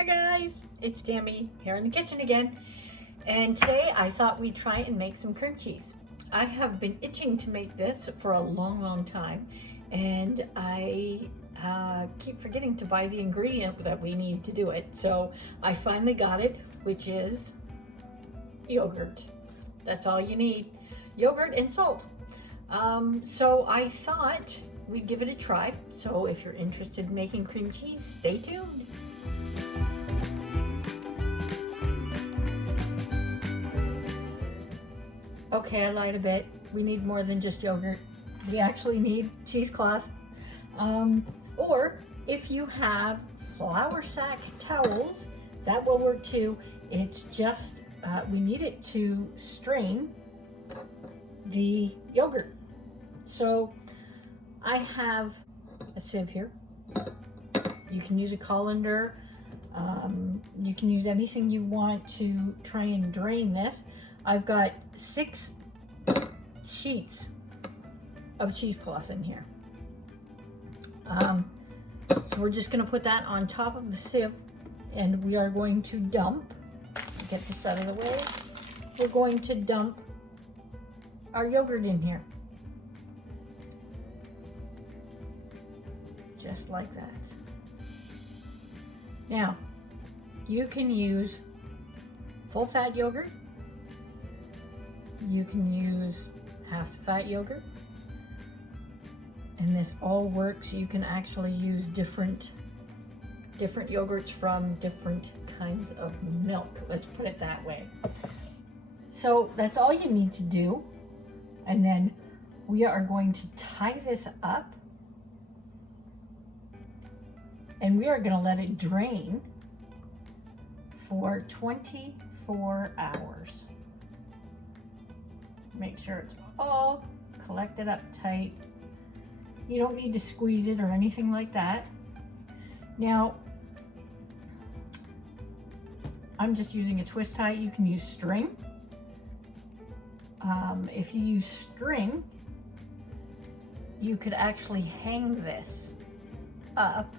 Hi guys, it's Tammy here in the kitchen again, and today I thought we'd try and make some cream cheese. I have been itching to make this for a long time, and I keep forgetting to buy the ingredient that we need to do it. So I finally got it, which is yogurt. That's all you need, yogurt and salt. So I thought we'd give it a try. So if you're interested in making cream cheese, stay tuned. Okay, I lied a bit. We need more than just yogurt. We actually need cheesecloth. Or if you have flour sack towels, that will work too. It's just, we need it to strain the yogurt. So I have a sieve here. You can use a colander. You can use anything you want to try and drain this. I've got 6 sheets of cheesecloth in here. So we're just going to put that on top of the sieve, and we are going to dump, get this out of the way, we're going to dump our yogurt in here. Just like that. Now, you can use full fat yogurt. You can use half fat yogurt, and this all works. You can actually use different yogurts from different kinds of milk. Let's put it that way. So that's all you need to do, and then we are going to tie this up, and we are going to let it drain for 24 hours. Make sure it's all collected up tight. You don't need to squeeze it or anything like that. Now, I'm just using a twist tie. You can use string. If you use string, you could actually hang this up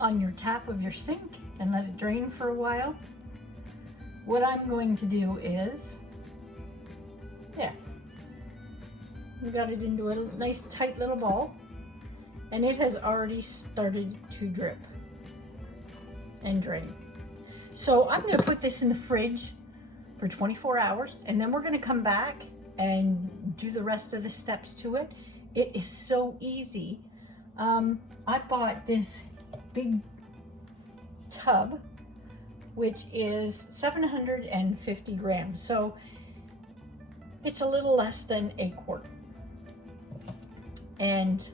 on your tap of your sink and let it drain for a while. What I'm going to do is, we got it into a nice tight little ball, and it has already started to drip and drain. So I'm going to put this in the fridge for 24 hours, and then we're going to come back and do the rest of the steps to it. It is so easy. I bought this big tub, which is 750 grams. So it's a little less than a quart. And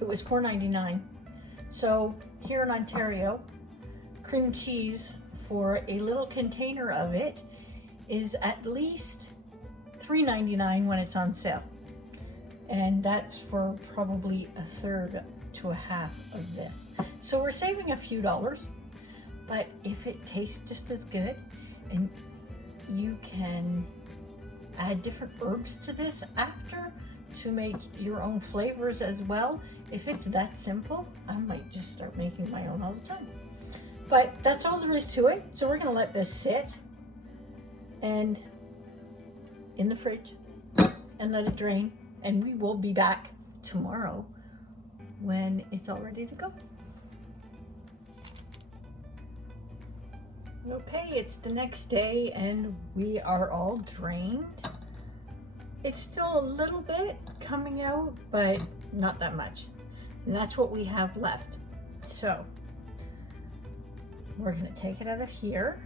it was $4.99. So here in Ontario, Creamcheese for a little container of it is at least $3.99 when it's on sale. And that's for probably a third to a half of this. So we're saving a few dollars, but if it tastes just as good, and you can add different herbs to this after to make your own flavors as well. If it's that simple, I might just start making my own all the time. But that's all there is to it. So we're gonna let this sit and in the fridge and let it drain, and we will be back tomorrow when it's all ready to go. Okay, it's the next day and we are all drained. It's still a little bit coming out, but not that much. And that's what we have left. So we're going to take it out of here.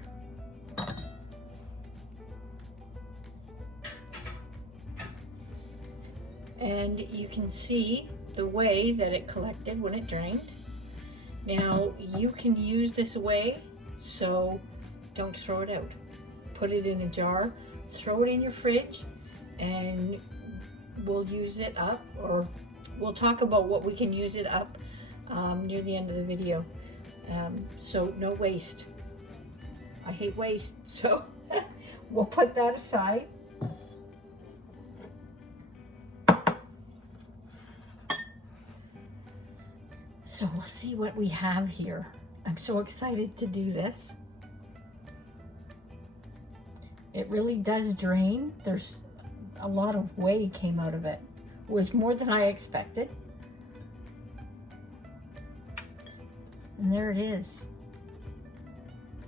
And you can see the way that it collected when it drained. Now you can use this away, so don't throw it out. Put it in a jar, throw it in your fridge, and we'll use it up, or we'll talk about what we can use it up near the end of the video. So no waste. I hate waste, so we'll put that aside. So we'll see what we have here. I'm so excited to do this. It really does drain. There's a lot of whey came out of it. It was more than I expected. And there it is.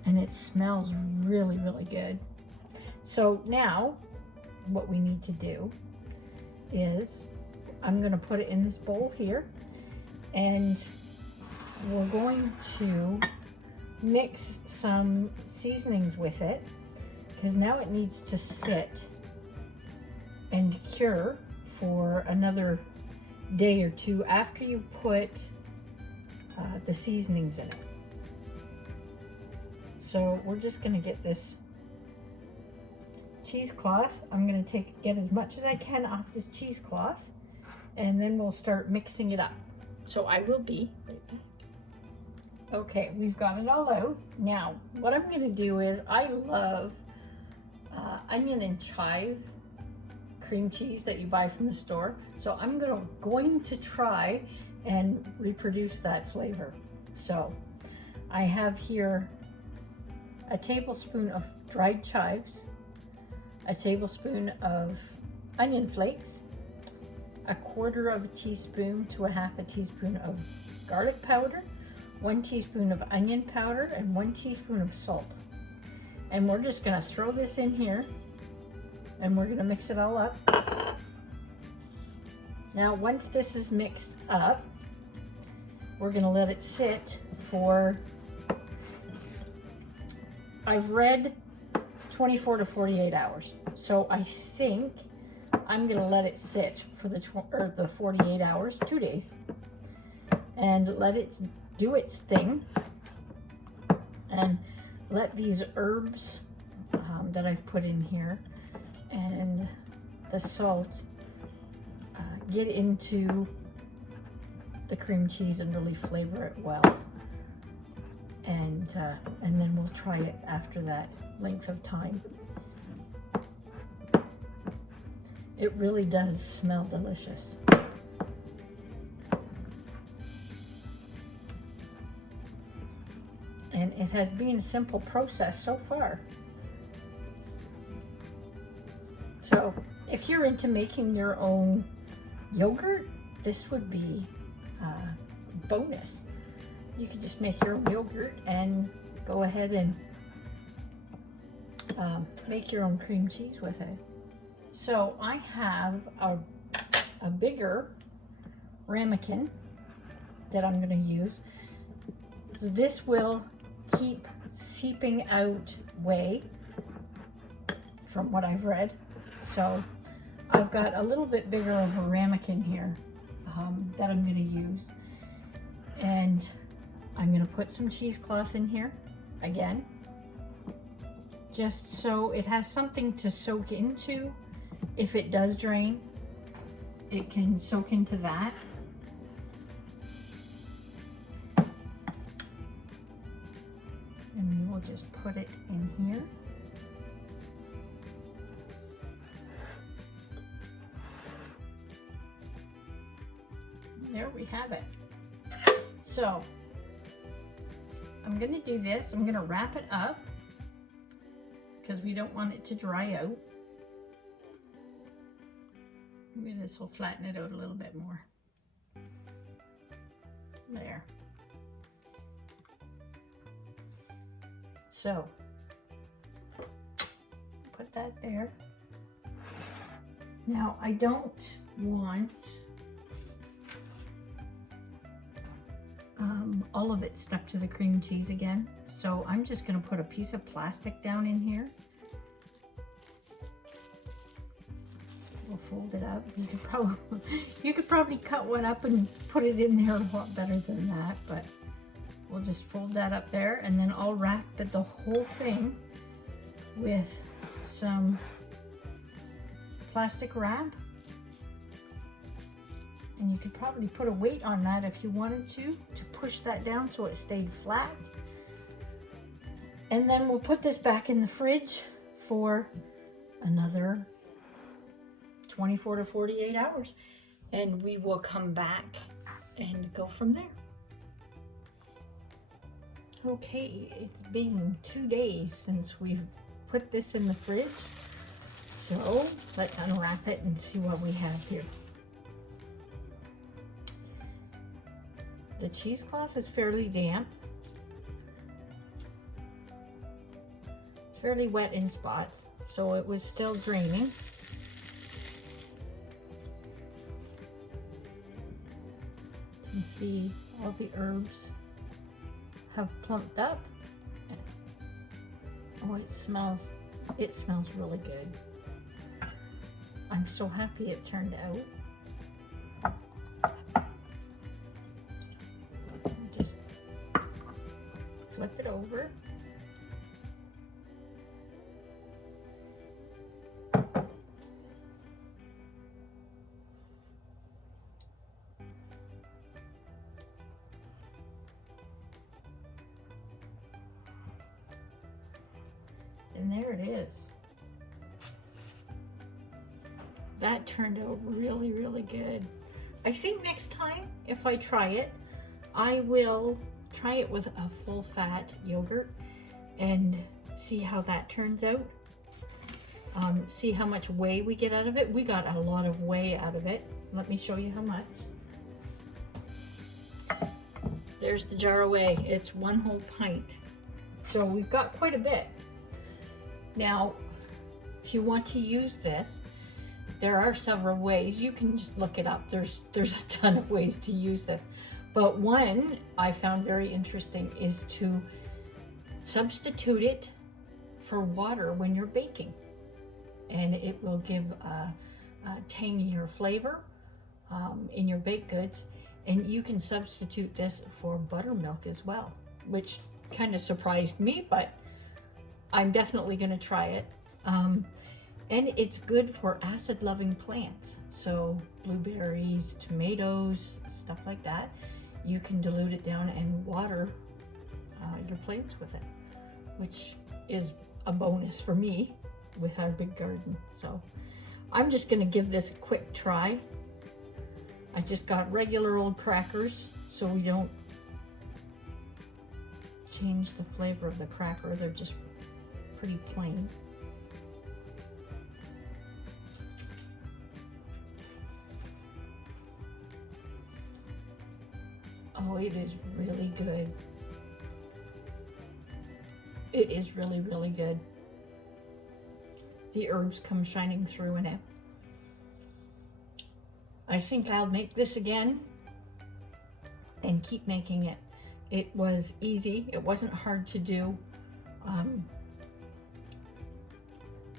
And it smells really, really good. So now what we need to do is I'm going to put it in this bowl here, and we're going to mix some seasonings with it, because now it needs to sit and cure for another day or two after you put the seasonings in it. So we're just going to get this cheesecloth. I'm going to get as much as I can off this cheesecloth, and then we'll start mixing it up. So I will be right back. Okay, we've got it all out. Now, what I'm going to do is, I love onion and chive cream cheese that you buy from the store. So I'm going to try and reproduce that flavor. So I have here a tablespoon of dried chives, a tablespoon of onion flakes, a quarter of a teaspoon to a half a teaspoon of garlic powder, 1 teaspoon of onion powder, and 1 teaspoon of salt. And we're just gonna throw this in here, and we're gonna mix it all up. Now, once this is mixed up, we're gonna let it sit for, I've read 24 to 48 hours. So I think I'm gonna let it sit for the 48 hours, 2 days, and let it do its thing, and let these herbs that I've put in here and the salt get into the cream cheese and really flavor it well. And then we'll try it after that length of time. It really does smell delicious. And it has been a simple process so far. So if you're into making your own yogurt, this would be a bonus. You could just make your own yogurt and go ahead and make your own cream cheese with it. So I have a bigger ramekin that I'm going to use. This will keep seeping out whey from what I've read. So I've got a little bit bigger of a ramekin here that I'm going to use. And I'm going to put some cheesecloth in here again, just so it has something to soak into. If it does drain, it can soak into that. And we'll just put it in here. There we have it. So I'm going to do this. I'm going to wrap it up because we don't want it to dry out. Maybe this will flatten it out a little bit more. There. So put that there. Now I don't want all of it stuck to the cream cheese again. So I'm just going to put a piece of plastic down in here. We'll fold it up. You could probably cut one up and put it in there a lot better than that, but we'll just fold that up there, and then I'll wrap the whole thing with some plastic wrap. And you could probably put a weight on that if you wanted to push that down so it stayed flat. And then we'll put this back in the fridge for another 24 to 48 hours. And we will come back and go from there. Okay, it's been 2 days since we've put this in the fridge. So let's unwrap it and see what we have here. The cheesecloth is fairly damp. It's fairly wet in spots, so it was still draining. You can see all the herbs have plumped up. Oh, it smells really good. I'm so happy it turned out. Just flip it over. And there it is. That turned out really, really good. I think next time, if I try it, I will try it with a full fat yogurt and see how that turns out. See how much whey we get out of it. We got a lot of whey out of it. Let me show you how much. There's the jar of whey. It's 1 whole pint. So we've got quite a bit. Now, if you want to use this, there are several ways. You can just look it up. There's a ton of ways to use this. But one I found very interesting is to substitute it for water when you're baking. And it will give a tangier flavor in your baked goods. And you can substitute this for buttermilk as well, which kind of surprised me, but I'm definitely going to try it. And it's good for acid-loving plants. So blueberries, tomatoes, stuff like that. You can dilute it down and water your plants with it, which is a bonus for me with our big garden. So I'm just going to give this a quick try. I just got regular old crackers so we don't change the flavor of the cracker. They're just pretty plain. Oh, it is really good. It is really, really good. The herbs come shining through in it. I think I'll make this again and keep making it. It was easy. It wasn't hard to do. And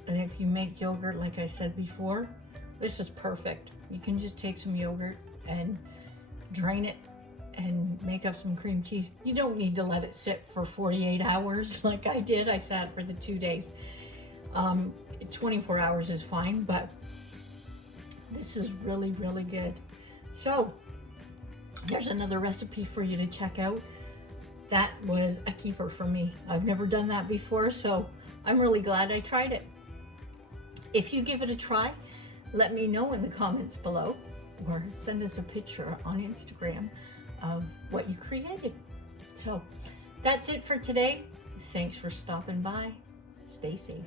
if you make yogurt, like I said before, this is perfect. You can just take some yogurt and drain it and make up some cream cheese. You don't need to let it sit for 48 hours like I did. I sat for the 2 days. 24 hours is fine, but this is really, really good. So there's another recipe for you to check out. That was a keeper for me. I've never done that before, so I'm really glad I tried it. If you give it a try, let me know in the comments below, or send us a picture on Instagram of what you created. So that's it for today. Thanks for stopping by. Stay safe.